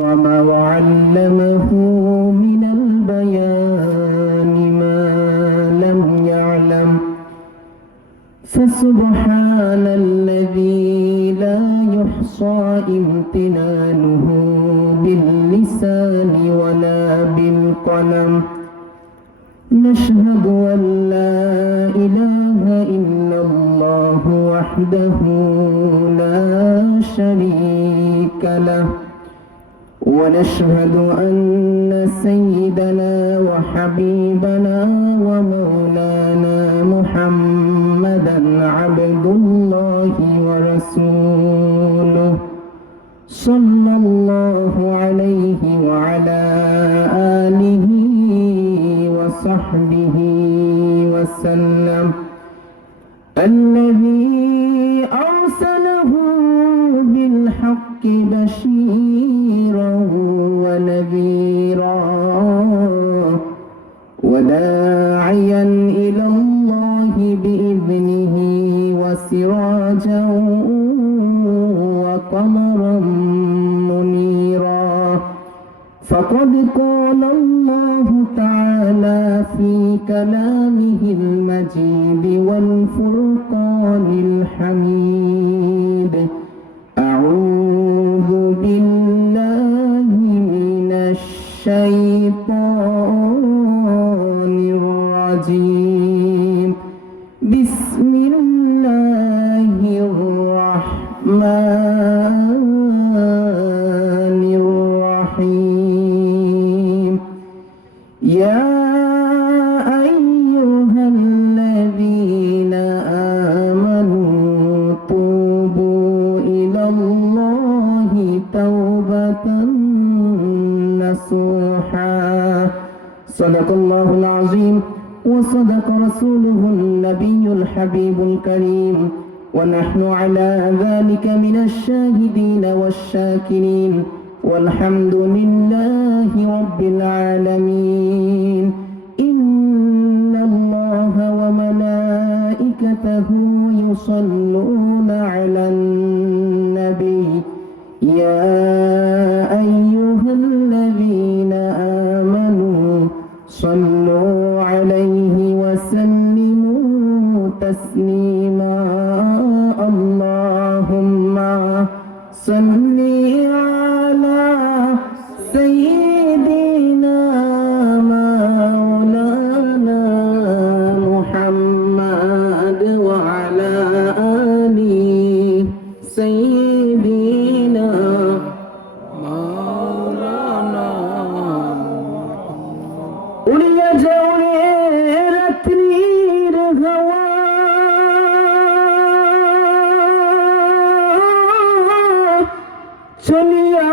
وعلمه من البيان ما لم يعلم فسبحان الذي لا يحصى امتنانه باللسان ولا بالقلم نشهد أن لا إله إلا الله وحده لا شريك له ونشهد أن سيدنا وحبيبنا ومولانا محمدا عبد الله ورسوله صلى الله عليه وعلى آله وصحبه وسلم الذي أرسله بالحق بشيرا ونذيرا وداعيا إلى الله بإذنه وسراجا وقمرا منيرا فقد قال الله تعالى في كلامه المجيد والفرقان الحميد أعوذ بالله من الشيطان الرجيم بسم الله الرحمن الرحيم يا أيها الذين آمنوا توبوا إلى الله توبة نصوحا صدق الله العظيم وصدق رسوله النبي الحبيب الكريم ونحن على ذلك من الشاهدين والشاكرين والحمد لله رب العالمين إن الله وملائكته يصلون على النبي يا أيها الذين آمنوا صلوا عليه وسلموا تسليما اللهم صل على سيدنا مولانا محمد وعلى آل سيدنا مولانا উড়িয়া যাও রে রাত্রির হাওয়া চলিয়া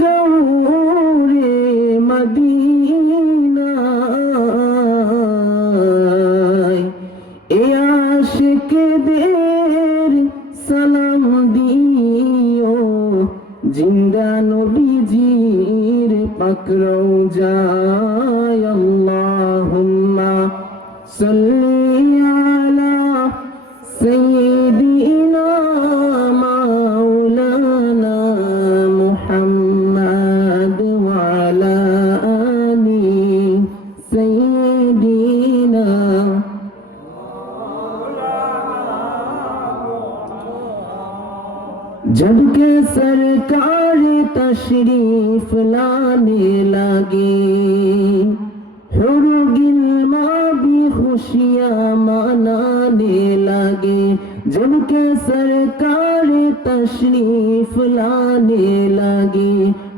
যাও রে মদিনায় এ আশিকদের সালাম দিও জিন্দা নবীজির পাক রওজায় আল্লাহুম্মা সাল্লি আলা সাইয়্যিদিনা মাওলানা মুহাম্মদ ওয়া আলা আলি সাইয়্যিদিনা जब के सरकार तशरीफ लाने लगे हुर गिल्मा भी खुशियाँ मनाने लगे जब के सरकार तशरीफ लाने लगे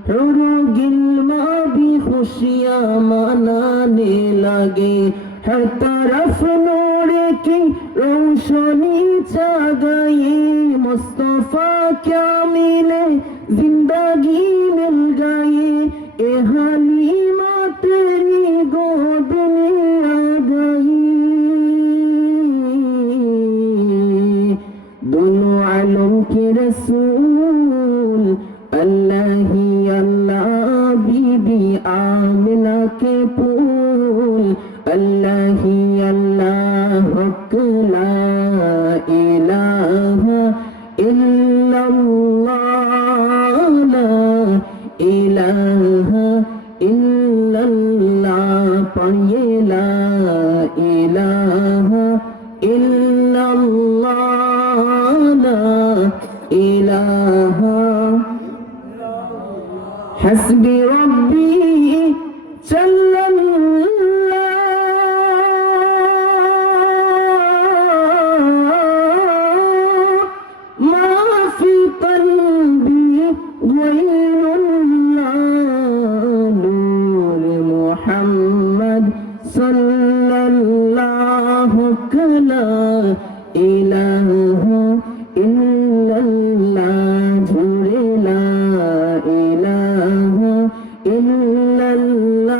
हुर गिल्मा भी खुशियाँ मनाने लगे हर तरफ नूर की रोशनी छा गई मुस्तफा क्या मिले जिंदगी मिल गई ए हलीमा तेरी गोद में आ गई दोनों आलम के रसूल अल्लाह ही अल्लाह बीबी आमिना के फूल अल्लाह ही अल्लाह हक ला इलाहा इल्लल्लाह ला ইলাহা ইল্লাল্লাহ পড়িয়ে লা ইলাহা ইল্লাল্লাহ লা ইলাহা হাসবি রব্বি সাল্লাল্লাহ মা ফি কলবি গায়রুল্লাহ নূর মুহাম্মদ সাল্লাল্লাহু লা ইলাহা ইল্লাল্লাহ জুড়ে লা ইলাহা ইল্লাল্লাহ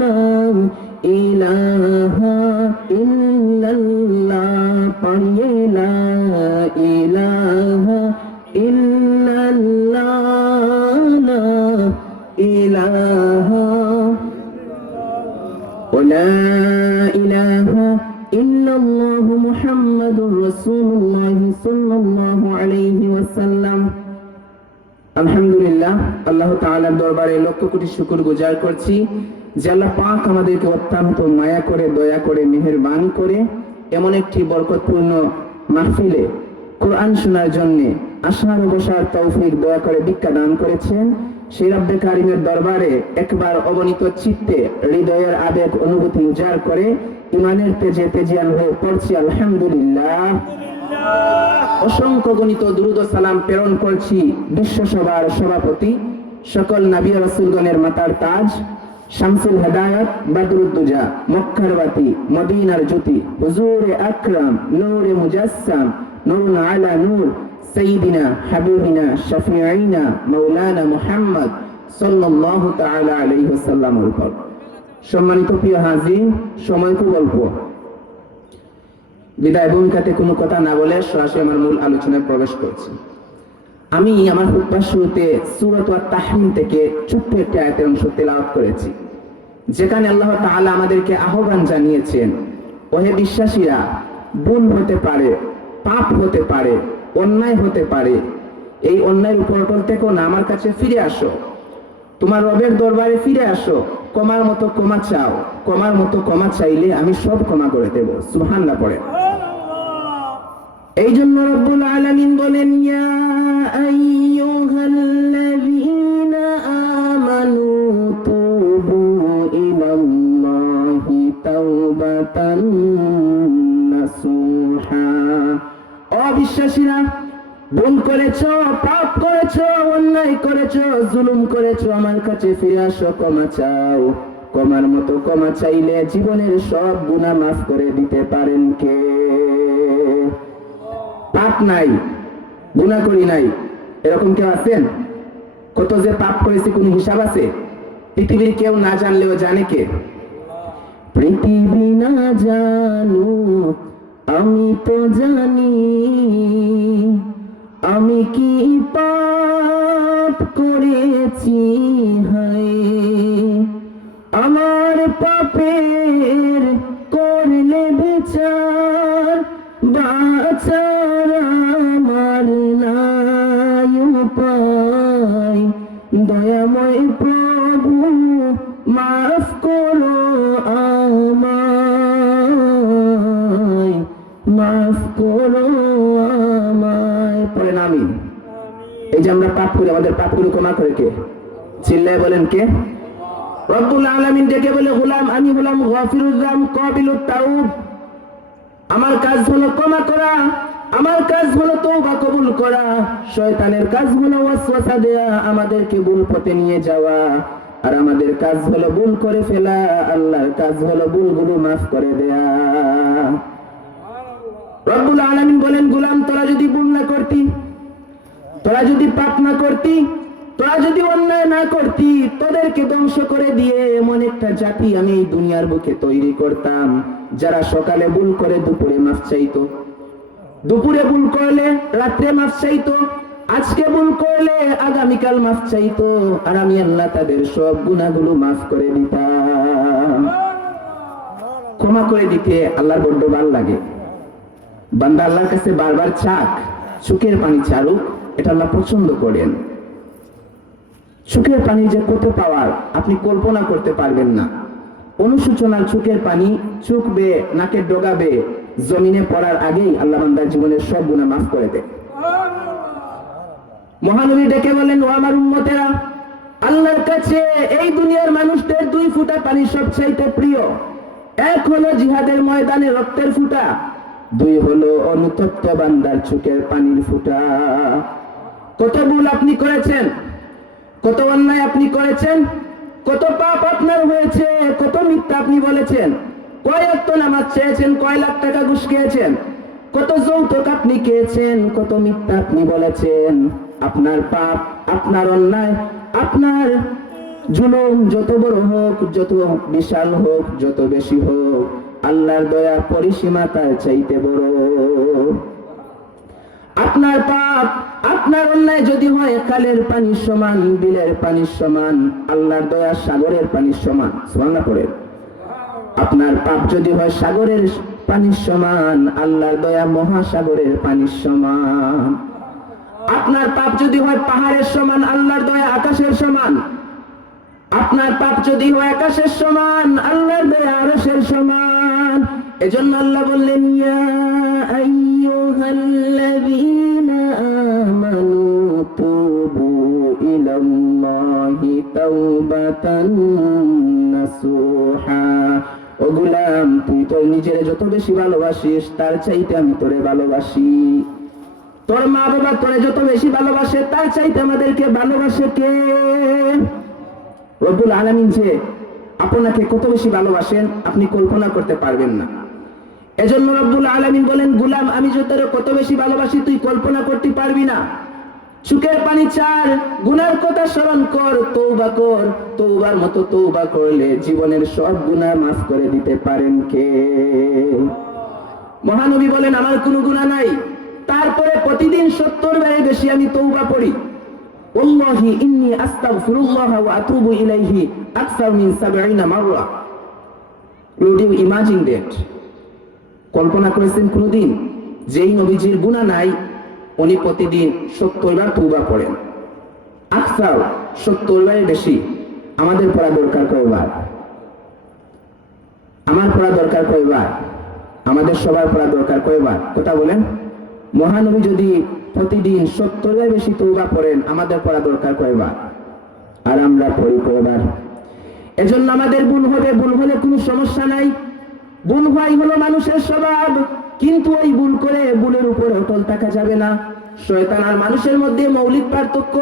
লা ইলাহা ইল্লাল্লাহ পড়িয়ে লা ইলাহা ইল্লাল্লাহ লা ইলাহা ولا إله إلا الله محمد رسول الله صلى الله عليه وسلم আলহামদুলিল্লাহ আল্লাহ তাআলার দরবারে লক্ষ কোটি শুকর গুজার করছি যে আল্লাহ পাক আমাদেরকে অত্যন্ত মায়া করে দয়া করে মেহেরবানি করে এমন একটি বরকতপূর্ণ মাহফিলে কোরআন শোনার জন্য আসার বসার তৌফিক দয়া করে দীক্ষা দান করেছেন। সেই রব্বে কারিমের দরবারে একবার অবনীত চিত্তে হৃদয়ের আবেগ অনুভূতি উজাড় করে ইমানের তেজে তেজিয়ান হয়ে পড়ছি আলহামদুলিল্লাহ। অসংখ্য গণিত দুরূদ ও সালাম প্রেরণ করছি বিশ্বসভার সভাপতি সকল নবী রাসূলগণের মাতার তাজ শামসুল হেদায়েত বদরুদ্দুজা মক্কার বাতি মদিনার জ্যোতি হুজুরে আকরাম নূরে মুজাসসাম নূরুন আলা নূর সাইয়্যিদিনা হাবিবিনা শাফিঈনা মাওলানা মুহাম্মদ সাল্লাল্লাহু তাআলা আলাইহি ওয়াসাল্লামের উপর। সম্মানিত প্রিয় হাজির, সময় খুব অল্প, বিদায় ভূমিকাতে কোনো কথা না বলে সরাসরি আমার মূল আলোচনায় প্রবেশ করছি। আমি আমার খুতবার শুরুতে সূরাত আত-তাহরিম থেকে ছোট্ট একটি আয়াতের অংশ তেলাওয়াত করেছি, যেখানে আল্লাহ তাআলা আমাদেরকে আহ্বান জানিয়েছেন, ওহে বিশ্বাসীরা, ভুল হতে পারে, পাপ হতে পারে, অন্যায় হতে পারে, এই অন্যায়ের উপর অটল থেকো না, আমার কাছে ফিরে আসো, তোমার রবের দরবারে ফিরে আসো, ক্ষমার মতো ক্ষমা চাও, ক্ষমার মতো ক্ষমা চাইলে আমি সব ক্ষমা করে দেব। সুবহানাল্লাহ পড়ে। এই জন্য রব্বুল আলামিন বলেন, ইয়া আইয়ুহাল্লাযীনা আমানু তুবু ইলাল্লাহি তাওবাতান নাসুহা। অবিশ্বাসীরা, ভুল করেছো, পাপ করেছো, অন্যায় করেছো, জুলুম করেছো, আমার কাছে ফিরে আসো, ক্ষমা চাও, ক্ষমার মতো ক্ষমা চাইলে জীবনের সব গুনাহ মাফ করে দিতে পারেন কে? পাপ নাই, গুনাহ করি নাই, এরকম কেউ আছেন? কত যে পাপ করেছি কোন হিসাব আছে? পৃথিবীর কেউ না জানলেও জানে কে? পৃথিবী না জানুক আমি তো জানি, আমি কি পাপ করেছি হায়, আমার পাপের করলে বিচার, বাঁচার আমার নাই উপায়, দয়াময় প্রভু মাফ করো আমায়, মাফ করো আমায়। পড়েন আমিন। এই যে আমরা পাপ করি, আমাদের পাপগুলো ক্ষমা করে কে? চিল্লায় বলেন কে? রব্বুল আলামিন ডেকে বলে, গোলাম, আমি হলাম গফিরুর রাহম কাবিলুত তাওব, আমার কাজ হলো ক্ষমা করা, আমার কাজ হলো তওবা কবুল করা, শয়তানের কাজ হলো ওয়াসওয়াসা দেয়া, আমাদেরকে ভুল পথে নিয়ে যাওয়া, আর আমাদের কাজ হলো ভুল করে ফেলা, আল্লাহর কাজ হলো ভুলগুলো মাফ করে দেয়া। রব্বুল আলামিন বলেন, গোলাম, তোরা যদি ভুল না করতি, তোরা যদি পাপ না করতি, তোরা যদি অন্যায় না করতি, তোদেরকে ধ্বংস করে দিয়ে এমন একটা জাতি আমি এই দুনিয়ার বুকে তৈরি করতাম, যারা সকালে ভুল করে দুপুরে মাফ চাইতো, দুপুরে ভুল করলে রাত্রে মাফ চাইতো, আজকে ভুল করলে আগামীকাল মাফ চাইতো, আর আমি আল্লাহ তাদের সব গুনাহগুলো মাফ করে দিতাম। ক্ষমা করে দিতে আল্লাহর বড্ড ভালো লাগে। বান্দা আল্লাহর কাছে বারবার চাক, চোখের পানি ছাড়ুক, এটা আল্লাহ পছন্দ করেন। চোখের পানি যে কত পাওয়ার আপনি কল্পনা করতে পারবেন না। অনুশোচনার চোখের পানি চোখ বেয়ে নাকের ডগা বেয়ে জমিনে পড়ার আগেই আল্লাহ বান্দার জীবনের সব গুনাহ মাফ করে দেয়। মহানবী ডেকে বলেন, ও আমার উম্মতেরা, আল্লাহর কাছে এই দুনিয়ার মানুষদের 2 ফোঁটা পানি সবচাইতে প্রিয়। এক হলো জিহাদের ময়দানে রক্তের ফোঁটা, 2 হলো অনুতপ্ত বান্দার চোখের পানির ফোঁটা। কত ভুল আপনি করেছেন, কত অন্যায় আপনি করেছেন, কত পাপ আপনার হয়েছে, কত মিথ্যা আপনি বলেছেন, কয় ওয়াক্ত নামাজ চেয়েছেন, কয় লাখ টাকা ঘুষ খেয়েছেন, কত যৌতুক আপনি খেয়েছেন, কত মিথ্যা আপনি বলেছেন। আপনার পাপ, আপনার অন্যায়, আপনার জুলুম যত বড় হোক, যত বিশাল হোক, যত বেশি হোক, আল্লাহর দয়া পরিসীমা তার চাইতে বড়। আপনার পাপ, আপনার অন্যায় যদি হয় খালের পানির সমান, বিলের পানির সমান, আল্লাহর দয়া সাগরের পানির সমান। সুবহানাল্লাহ পড়ে। আপনার পাপ যদি হয় সাগরের পানির সমান, আল্লাহর দয়া মহাসাগরের পানির সমান। আপনার পাপ যদি হয় পাহাড়ের সমান, আল্লাহর দয়া আকাশের সমান। আপনার পাপ যদি হয় আকাশের সমান, আল্লাহর দয়া আরশের সমান। এজন্য আল্লাহ বললেন, ইয়া আইয়ুহাল্লাযীনা আমানু তুবু ইলাল্লাহি তাওবাতান নাসুহা। ও গোলাম, তুই তোর নিজের যত বেশি ভালোবাসিস তার চাইতে আমি তোরে ভালোবাসি। তোর মা বাবা তোরে যত বেশি ভালোবাসে তার চাইতে আমাদেরকে ভালোবাসে কে? রব্বুল আলামিন যে আপনাকে কত বেশি ভালোবাসেন আপনি কল্পনা করতে পারবেন না। এজন্য রব্বুল আলামিন বলেন, গোলাম, আমি যে তোরে কত বেশি ভালোবাসি তুই কল্পনা করতে পারবি না। চোখের পানি ছাড়, গুনার কথা স্মরণ কর, তওবা কর। তওবার মতো তওবা করলে জীবনের সব গুনাহ মাফ করে দিতে পারেন কে? মহানবী বলেন, আমার কোনো গুনাহ নাই, তারপরে প্রতিদিন 70 বারের বেশি আমি তওবা পড়ি। ওয়াল্লাহি ইন্নী আস্তাগফিরুল্লাহ ওয়া আতুবু ইলাইহি আকসার মিন 70 মাররা। Would you imagine that? কল্পনা করেছেন কোনদিন যেই নবীজির গুনাহ নাই উনি প্রতিদিন 70 বার তওবা পড়েন? আকসার 70 বারের বেশি। আমাদের পড়া দরকার কয়বার? আমার পড়া দরকার কয়বার? আমাদের সবার পড়া দরকার কয়বার? কথা বলেন। মহানবী যদি প্রতিদিন 70 বার বেশি তওবা পড়েন, আমাদের পড়া দরকার কয়বার? আর আমরা পড়ি কয়বার? এজন্য আমাদের ভুল হবে, ভুল হলে কোনো সমস্যা নাই। ভুল হয় হলো মানুষের স্বভাব, কিন্তু ওই ভুল করে ভুলের উপরে অটল থাকা যাবে না। শয়তান আর মানুষের মধ্যে মৌলিক পার্থক্য।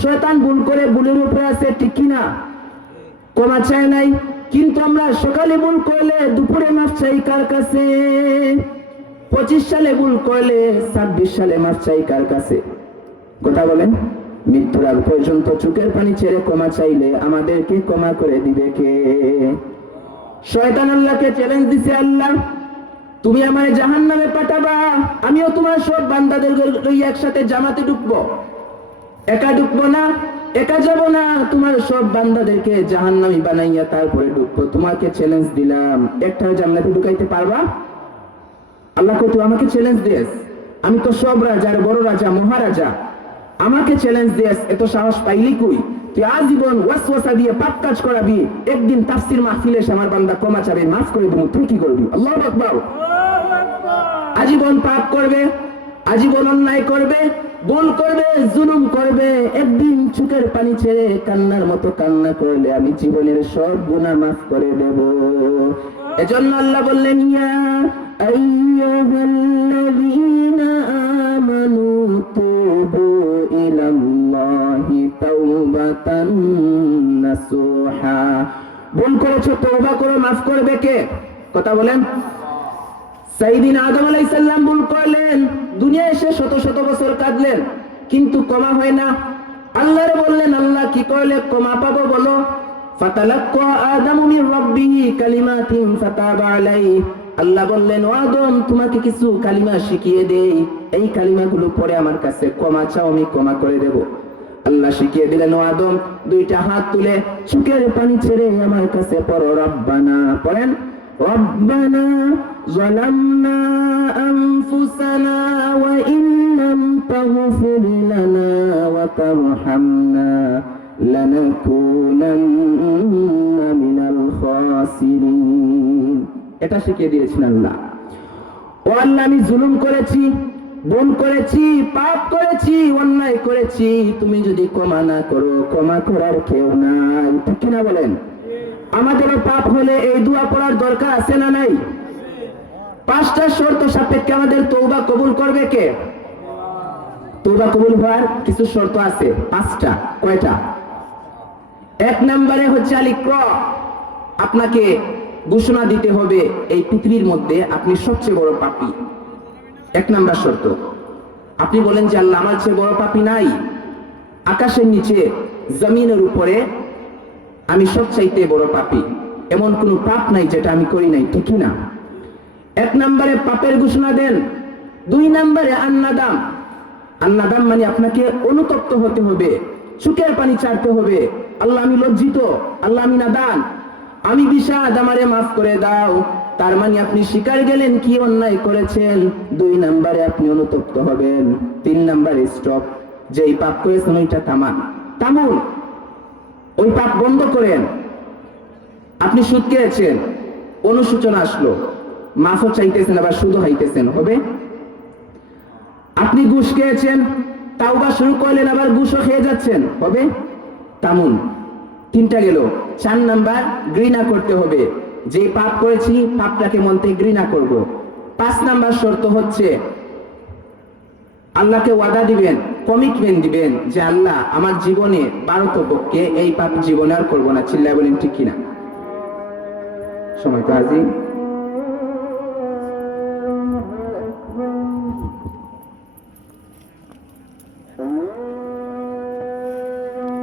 শয়তান ভুল করে ভুলের উপরে আছে, ঠিক কিনা? ক্ষমা চায় নাই, কিন্তু আমরা সকালে ভুল করলে দুপুরে মাফ চাই কার কাছে? 25 সালে ভুল করলে 26 সালে মাফ চাই কার কাছে? কথা বলেন। মৃত্যুর আগ পর্যন্ত চোখের পানি ছেড়ে ক্ষমা চাইলে আমাদেরকে ক্ষমা করে দিবে কে? শয়তান আল্লাহকে চ্যালেঞ্জ দিছে, আল্লাহ তুমি আমায় জাহান্নামে পাঠাবা, আমিও তোমার সব বান্দাদের লইয়া একসাথে জামাতে ঢুকবো। একা ঢুকবো না, একা যাব না, তোমার সব বান্দাদেরকে জাহান্নামী বানাইয়া তারপরে ঢুকবো। তোমাকে চ্যালেঞ্জ দিলাম, একটা জান্নাতে ঢুকাইতে পারবা? আল্লাহ কত আমাকে চ্যালেঞ্জ দিয়েছ, আমি তো সব রাজার বড় রাজা, মহারাজা, আমাকে চ্যালেঞ্জ দিয়েছ, এত সাহস পাইলি কই? তুই আজীবন ওয়াসওয়াসা দিয়ে পাপ কাজ করাবি, একদিন তাফসীর মাহফিলে আমার বান্দা ক্ষমা চাবে, মাফ করে দেবো, তুই কি করবি? আল্লাহু আকবার। আজীবন পাপ করবে, আজীবন অন্যায় করবে, ভুল করবে, জুলুম করবে, একদিন চোখের পানি ছেড়ে কান্নার মতো কান্না করলে আমি জীবনের সব গুনাহ মাফ করে দেব। এজন্য আল্লাহ বললেন, ইয়া আইয়ুহাল্লাযীনা আমানু তুবু ইলাল্লাহি তাওবাতান নাসুহা। ভুল করেছো, তওবা করো, মাফ করবে কে? কথা বলেন। সাইয়েদিনা আদম আলাইহিস সালাম ভুল করলেন, দুনিয়ায় এসে শত শত বছর কাঁদলেন, কিন্তু ক্ষমা হয় না। আল্লাহরে বললেন, আল্লাহ কি করলে ক্ষমা পাবো বলো? ফাতালাক্কা আদামু মির রাব্বিহি কালিমাতিন ফাতাবা আলাইহি। আল্লাহ বললেন, ও আদম তোমাকে কিছু কালিমা শিখিয়ে দেই, এই কালিমাগুলো পড়ে আমার কাছে ক্ষমা চাও, আমি ক্ষমা করে দেব। আল্লাহ শিখিয়ে দিলেন, ও আদম দুইটা হাত তুলে চোখের পানি ছেড়ে আমার কাছে পড়ো, রব্বানা, পড়েন, ربنا ظلمنا أنفسنا وإن لم تغفر لنا وترحمنا লানাকুনান্না মিনাল খাসিরিন। এটা শিখিয়ে দিয়েছেন আল্লাহ। ও আল্লাহ, আমি জুলুম করেছি, ভুল করেছি, পাপ করেছি, অন্যায় করেছি, তুমি যদি ক্ষমা না করো, ক্ষমা করার কেউ নাই। ঠিক কিনা বলেন? আমাদেরও পাপ হলে এই দোয়া পড়ার দরকার আছে না নাই? 5টা শর্ত সাপেক্ষে আমাদের তওবা কবুল করবে কে? তওবা কবুল হওয়ার কিছু শর্ত আছে, 5টা। কয়টা? 1 নম্বরে হচ্ছে আল-ইকরা, আপনাকে ঘোষণা দিতে হবে এই পৃথিবীর মধ্যে আপনি সবচেয়ে বড় পাপী। 1 নাম্বার শর্ত। আপনি বলেন যে আল্লাহ, আমার চেয়ে বড় পাপী নাই, আকাশের নিচে জমিনের উপরে আমি সবচাইতে বড় পাপী, এমন কোনো পাপ নাই যেটা আমি করি নাই। ঠিক না? 1 নম্বরে পাপের ঘোষণা দেন। 2 নম্বরে আন্নাদাম। আন্নাদাম মানে আপনাকে অনুতপ্ত হতে হবে, চোখের পানি ছাড়তে হবে। আল্লাহ, আমি লজ্জিত, আল্লাহ আমি নাদান, আমি বিষাদ, আমারে মাফ করে দাও। তার মানে আপনি স্বীকার গেলেন কি অন্যায় করেছেন। 2 নম্বরে আপনি অনুতপ্ত হবেন। 3 নম্বরে স্টপ, যেই পাপ করেছেন ওইটা থামুন, ওই পাপ বন্ধ করেন। আপনি সুদ খেয়েছেন, অনুশোচনা আসলো, মাফও চাইতেছেন, আবার সুদও হাইতেছেন, হবে? আপনি ঘুষ খেয়েছেন, তাওবা শুরু করলেন, আবার ঘুষও খেয়ে যাচ্ছেন, হবে? থামুন। 3টা গেল। 4 নাম্বার, ঘৃণা করতে হবে। যে পাপ করেছি, পাপটাকে মন থেকে ঘৃণা করব। 5 নাম্বার শর্ত হচ্ছে আল্লাহকে ওয়াদা দিবেন, কমিটমেন্ট দিবেন যে আল্লাহ, আমার জীবনে 12 পক্ষে এই পাপ জীবনে আর করবো না। চিল্লায় বলেন ঠিক কিনা? সময় তো আজি।